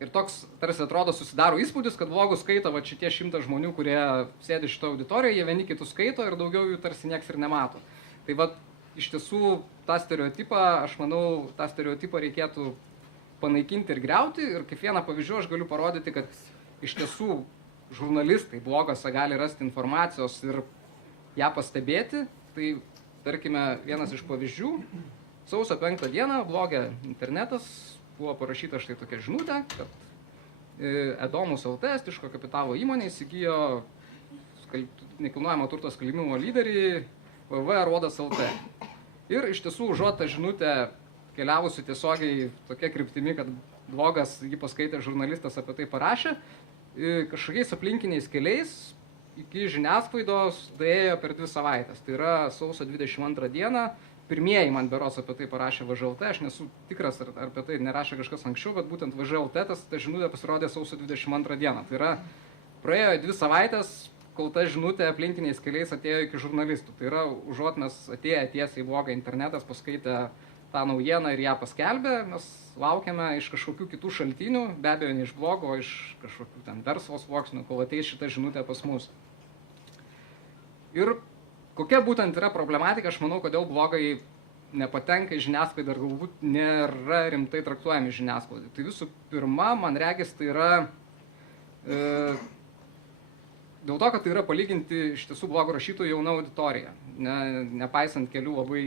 Ir toks tarsi atrodo susidaro įspūdis, kad blogus skaito va šitie 100 žmonių, kurie sėdi šito auditorijoje, jie vieni kitus skaito ir daugiau jų tarsi nieks ir nemato. Tai va iš tiesų tą stereotipą, aš manau, tą stereotipą reikėtų panaikinti ir griauti. Ir kaip vieną pavyzdžių aš galiu parodyti, kad iš tiesų žurnalistai blogose gali rasti informacijos ir ją pastebėti. Tai tarkime vienas iš pavyzdžių. Sausio 5 dieną bloge internetas buvo parašyta štai tokia žinutė, kad Edomus LT, estiško kapitalo įmonė, įsigijo nekilnojamo turto skelbimo lyderį VV Rodas LT. Ir iš tiesų užuot tą žinutę keliavusi tiesiogiai tokia kryptimi, kad blogas jį paskaitė žurnalistas apie tai parašė, kažkokiais aplinkiniais keliais iki žiniasklaidos daėjo per 2 savaitės. Tai yra sausio 22 dieną. Pirmieji man beros apie tai parašė VŽLT, aš nesu tikras, ar apie tai nerašė kažkas anksčiau, bet būtent VŽLT ta žinutė pasirodė sausio 22 dieną. Tai yra, praėjo 2 savaitės, kol ta žinutė aplinkiniais keliais atėjo iki žurnalistų. Tai yra, užuot mes atėję tiesiai į blogą internetas, paskaitę tą naujieną ir ją paskelbė, mes laukiame iš kažkokių kitų šaltinių, be abejo ne iš blogo, o iš kažkokių ten verslo sluoksnių, kol ateis šitą žinutę pas mus. Ir kokia būtent yra problematika, aš manau, kodėl blogai nepatenka į žiniasklaidą ir galbūt nėra rimtai traktuojami žiniasklaidai. Tai visų pirma, man regis, tai yra dėl to, kad tai yra palyginti iš tiesų blogo rašytojų jauna auditorija, nepaisant kelių labai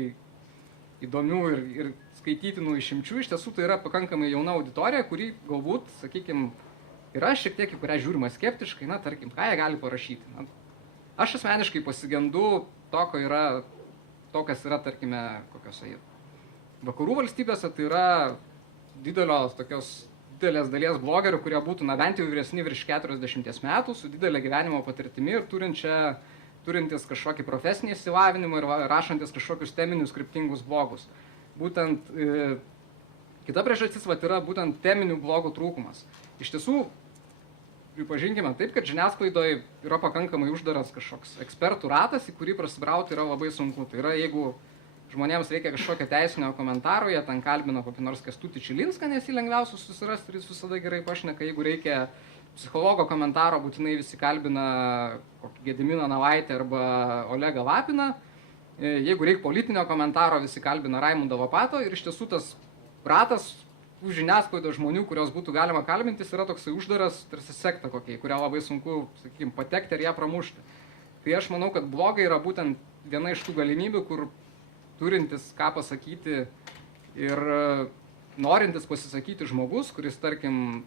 įdomių ir skaitytinų išimčių, iš tiesų tai yra pakankamai jauna auditorija, kuri galbūt, sakykime, yra šiek tiek į kurią žiūrima skeptiškai, na, tarkim, ką jie gali parašyti. Aš asmeniškai pasigendu to, kas yra, tarkime, kokiose vakarų valstybėse, tai yra didelės dalies blogerių, kurie būtų, na, bent jau vyresni virš 40 metų, su didelė gyvenimo patirtimi ir turintis kažkokį profesinį išsilavinimą ir rašantis kažkokius teminius kryptingus blogus. Būtent kita priežastis yra būtent teminių blogų trūkumas. Iš tiesų, pripažinkime taip, kad žiniasklaidoje yra pakankamai uždaras kažkoks ekspertų ratas, į kurį prasibrauti yra labai sunku. Tai yra, jeigu žmonėms reikia kažkokio teisinio komentaro, jie ten kalbina kokį nors Kęstutį Čilinską, nes jį lengviausia susirasti ir jis visada gerai pašneka. Jeigu reikia psichologo komentaro, būtinai visi kalbina kokį Gediminą Navaitį arba Olegą Lapiną. Jeigu reikia politinio komentaro, visi kalbina Raimundą Lopato. Ir iš tiesų tas ratas žiniasklaidos žmonių, kurios būtų galima kalbintis, yra toksai uždaras, tarsi sekta kokia, kurią labai sunku, sakykime, patekti ir ją pramušti. Tai aš manau, kad blogai yra būtent viena iš tų galimybių, kur turintis ką pasakyti ir norintis pasisakyti žmogus, kuris, tarkim,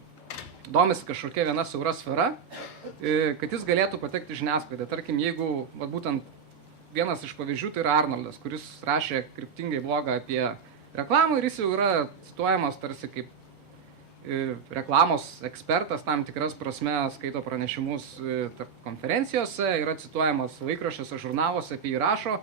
domisi kažkokia viena siaura sfera, kad jis galėtų patekti žiniasklaidą. Tarkim, jeigu būtent vienas iš pavyzdžių tai yra Arnoldas, kuris rašė kryptingai blogą apie reklamą ir jis jau yra cituojamas tarsi kaip reklamos ekspertas, tam tikras prasme skaito pranešimus konferencijose, yra cituojamas laikraščiuose, žurnaluose, apie jį rašo.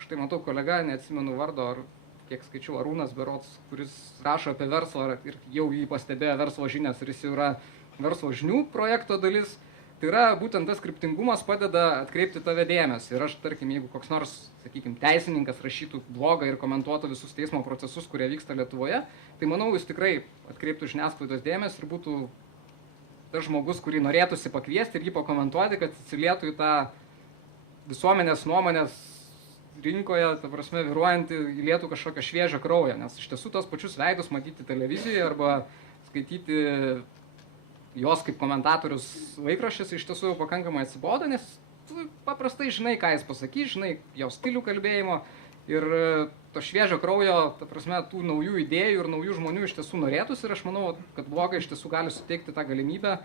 Štai matau kolega, neatsimenu vardo, ar kiek skaičiau, Arūnas berods, kuris rašo apie verslą ir jau jį pastebėjo Verslo žinias ir jis jau yra Verslo žinių projekto dalis. Tai yra būtent tas kryptingumas padeda atkreipti tave dėmesį. Ir aš, tarkim, jeigu koks nors, sakykime, teisininkas rašytų blogą ir komentuotų visus teismo procesus, kurie vyksta Lietuvoje, tai manau, jis tikrai atkreiptų žiniasklaidos dėmesį ir būtų tas žmogus, kurį norėtųsi pakviesti ir jį pakomentuoti, kad atsilietų į tą visuomenės nuomonės rinkoje, ta prasme, vyruojantį, įlietų kažkokią šviežią kraują. Nes iš tiesų tos pačius veidus matyti televizijoje arba skaityti jos kaip komentatorius laikraščiuose iš tiesų jau pakankamai atsibodo, nes tu paprastai žinai, ką jis pasakys, žinai jo stilių kalbėjimo ir to šviežio kraujo, ta prasme, tų naujų idėjų ir naujų žmonių iš tiesų norėtųsi ir aš manau, kad blogai iš tiesų gali suteikti tą galimybę,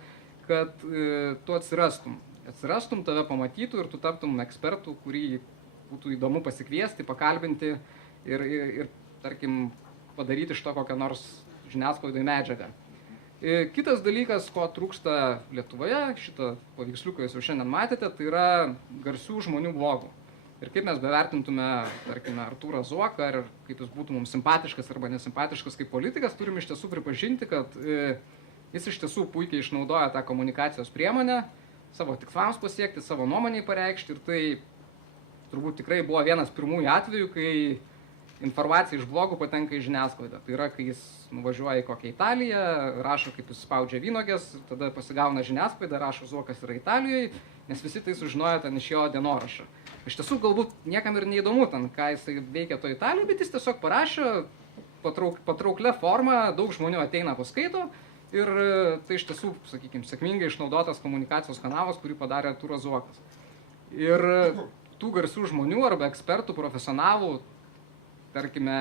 kad tu atsirastum, tave pamatytų ir tu taptum ekspertų, kurį būtų įdomu pasikviesti, pakalbinti ir tarkim, padaryti iš to kokią nors žiniasklaidai medžiagą. Kitas dalykas, ko trūksta Lietuvoje, šitą paveiksliuką jūs jau šiandien matėte, tai yra garsių žmonių blogų. Ir kaip mes bevertintume, tarkime, Artūrą Zuoką, ar kaip jis būtų mums simpatiškas arba nesimpatiškas kaip politikas, turim iš tiesų pripažinti, kad jis iš tiesų puikiai išnaudoja tą komunikacijos priemonę, savo tikslams pasiekti, savo nuomonei pareikšti. Ir tai turbūt tikrai buvo vienas pirmųjų atvejų, kai informacija iš blogų patenka į žiniasklaidą. Tai yra, kai jis nuvažiuoja į kokią Italiją, rašo, kaip jis spaudžia vynogės, tada pasigauna žiniasklaidą, rašo Zuokas yra Italijoje, nes visi tai sužinojo ten iš jo dienoraščio. Iš tiesų, galbūt niekam ir neįdomu ten, ką jisai veikia to Italijoje, bet jis tiesiog parašė patrauklia forma, daug žmonių ateina paskaito ir tai iš tiesų, sakykime, sėkmingai išnaudotas komunikacijos kanalas, kurį padarė Artūras Zuokas. Ir tų garsių žmonių arba ekspertų, profesionalų, tarkime,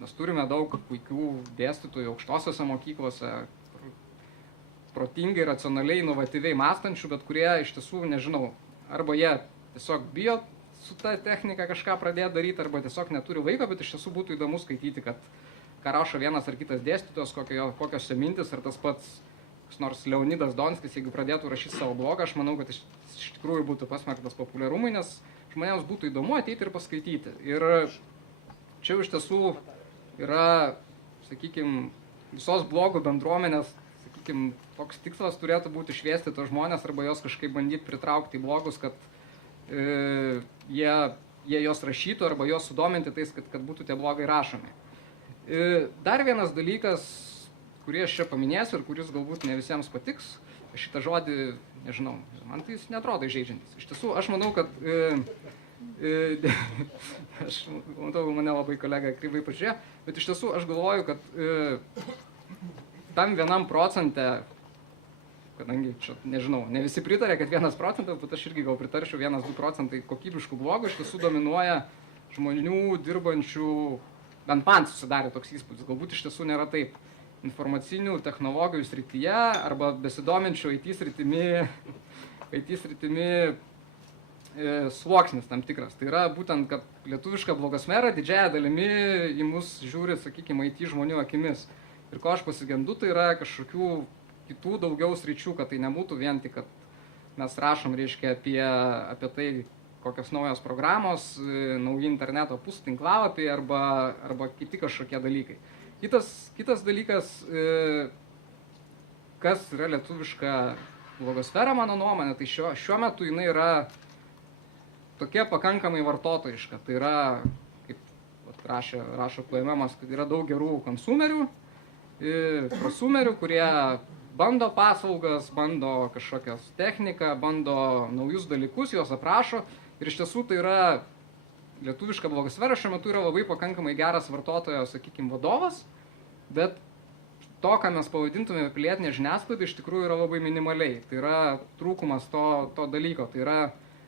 mes turime daug puikių dėstytojų aukštosiose mokyklose, protingai, racionaliai, inovatyviai mąstančių, bet kurie iš tiesų, nežinau, arba jie tiesiog bijo su ta technika kažką pradėti daryti, arba tiesiog neturi laiko, bet iš tiesų būtų įdomu skaityti, kad ką rašo vienas ar kitas dėstytojas, kokios jo mintis, ar tas pats nors Leonidas Donskis, jeigu pradėtų rašyti savo blogą, aš manau, kad iš tikrųjų būtų pasmerktas populiarumui, nes žmonėms būtų įdomu ateiti ir paskaityti. Ir čia iš tiesų yra, sakykime, visos blogų bendruomenės, sakykime, toks tikslas turėtų būti šviesti tos žmonės arba jos kažkaip bandyti pritraukti į blogus, kad jie jos rašytų arba jos sudominti tais, kad būtų tie blogai rašomi. Dar vienas dalykas, kurį aš čia paminėsiu ir kuris galbūt ne visiems patiks, šitą žodį, nežinau, man tai jis netrodo įžeidžiantis. Iš tiesų, aš manau, kad aš matau, mane labai kolega kryvai pažiūrėjo, bet iš tiesų aš galvoju, kad tam 1%, kadangi čia, nežinau, ne visi pritarė, kad 1%, bet aš irgi gal pritarčiau 1-2% kokybiškų blogų, iš tiesų dominuoja žmonių dirbančių, bent man susidarė toks įspūdis, galbūt iš tiesų nėra taip, informacinių technologijų srityje arba besidominčių IT sritimi sluoksnis tam tikras. Tai yra būtent, kad lietuviška blogosfera didžiąja dalimi į mus žiūri, sakykime, IT žmonių akimis. Ir ko aš pasigendu, tai yra kažkokių kitų daugiau sričių, kad tai nebūtų vien tik, kad mes rašom, reiškia, apie tai, kokios naujos programos, nauji interneto pustinklalapį arba kiti kažkokie dalykai. Kitas dalykas, kas yra lietuviška blogosfera, mano nuomonė, tai šiuo metu jinai yra tokia pakankamai vartotojiška. Tai yra, kaip rašo PMM-as, kad yra daug gerų konsumerių, prosumerių, kurie bando paslaugas, bando kažkokios techniką, bando naujus dalykus, juos aprašo. Ir iš tiesų tai yra lietuviška blogosfera šiuo metu yra labai pakankamai geras vartotojo, sakykime, vadovas, bet to, ką mes pavadintume pilietinė žiniasklaida, iš tikrųjų yra labai minimaliai. Tai yra trūkumas to dalyko. Tai yra,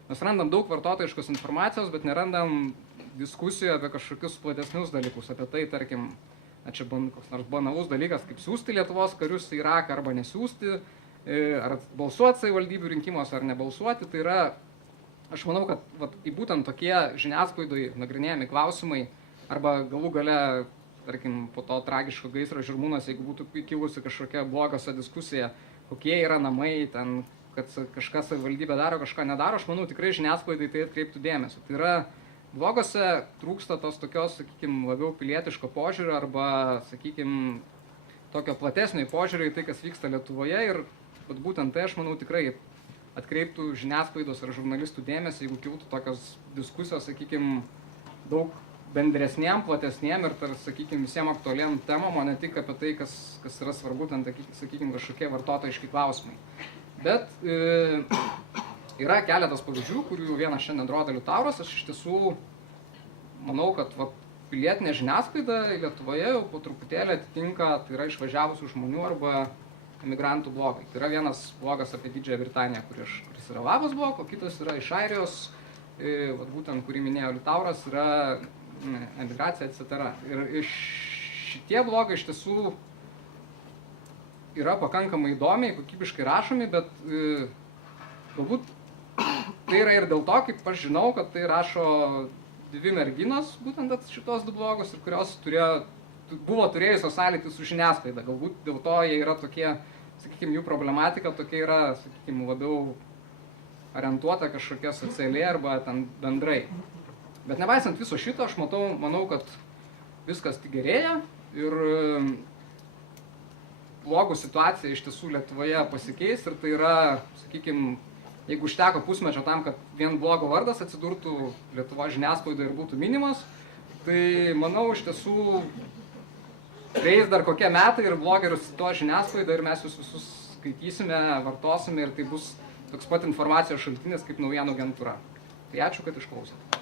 mes randam daug vartotojiškos informacijos, bet nerandam diskusijų apie kažkokius platesnius dalykus. Apie tai, tarkim, čia koks nors banalus dalykas, kaip siųsti Lietuvos karius į Iraką arba nesiųsti, ar balsuoti savivaldybių rinkimuose ar nebalsuoti. Tai yra, aš manau, kad būtent tokie žiniasklaidoj nagrinėjami klausimai arba galų gale, tarkim, po to tragiško gaisro Žirmūnuose, jeigu būtų kilusi kažkokia blogose diskusija, kokie yra namai, ten, kad kažkas savivaldybė daro, kažką nedaro, aš manau, tikrai žiniasklaidai tai atkreiptų dėmesio. Tai yra, blogose trūksta tos tokios, sakykime, labiau pilietiško požiūrio arba, sakykime, tokio platesnio požiūrio į tai, kas vyksta Lietuvoje ir būtent tai, aš manau, tikrai atkreiptų žiniasklaidos ar žurnalistų dėmesį, jeigu kiltų tokios diskusijos, sakykime, daug bendresnėm, platesnėm ir, sakykime, visiems aktualiem temom, o ne tik apie tai, kas yra svarbu, ten, sakykime, kažkokie vartotojiški klausimai. Bet yra keletas pavyzdžių, kurių vienas šiandien rodo Liutauras. Aš iš tiesų manau, kad pilietinė žiniasklaida Lietuvoje jau po truputėlį atitinka, tai yra išvažiavusių žmonių arba emigrantų blogai. Tai yra vienas blogas apie Didžiąją Britaniją, kuris yra Lavos blog, o kitas yra iš Airijos, būtent kurį minėjo Liutauras, yra emigracija, etc. Ir šitie blogai iš tiesų yra pakankamai įdomiai, kokybiškai rašomi, bet galbūt tai yra ir dėl to, kaip aš žinau, kad tai rašo dvi merginos, būtent šitos du blogus, ir kurios buvo turėjusios sąlytį su žiniasklaida. Galbūt dėl to jie yra tokie, sakykime, jų problematika tokia yra, sakykime, labiau orientuota kažkokia socialiai arba ten bendrai. Bet nepaisant viso šito, aš manau, kad viskas tik gerėja ir blogų situacija iš tiesų Lietuvoje pasikeis ir tai yra, sakykime, jeigu užteko pusmečio tam, kad vien blogo vardas atsidurtų Lietuvos žiniasklaidoje ir būtų minimas, Tai manau, iš tiesų, prieis dar kokie metai ir blogerius to žiniasklaida ir mes jūs visus skaitysime, vartosime ir tai bus toks pat informacijos šaltinis kaip naujienų agentūra. Tai ačiū, kad išklausėte.